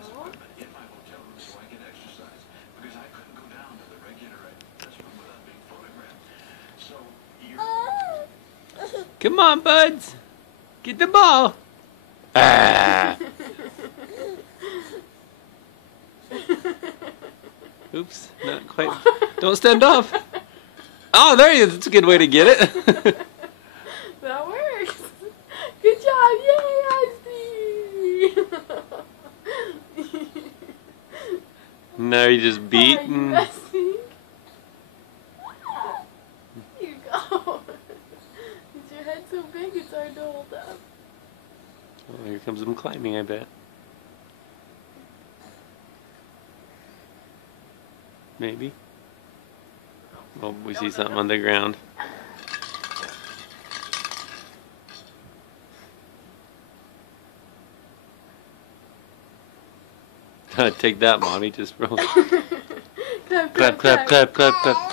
equipment in my hotel room so I get exercise because I couldn't go down to the regular dress room without being photographed. So you're... Come on, buds. Get the ball. Ah. Oops, not quite. Don't stand off. Oh, there he is. It's a good way to get it. That works. Good job. Yay, Icy. Now you're just beating. Here you go. Is your head so big it's hard to hold up? Oh, here comes him climbing, I bet. Maybe. Oh, we see something on the ground. Take that, Mommy. Just roll. Clap, Clap, clap, clap, clap, clap.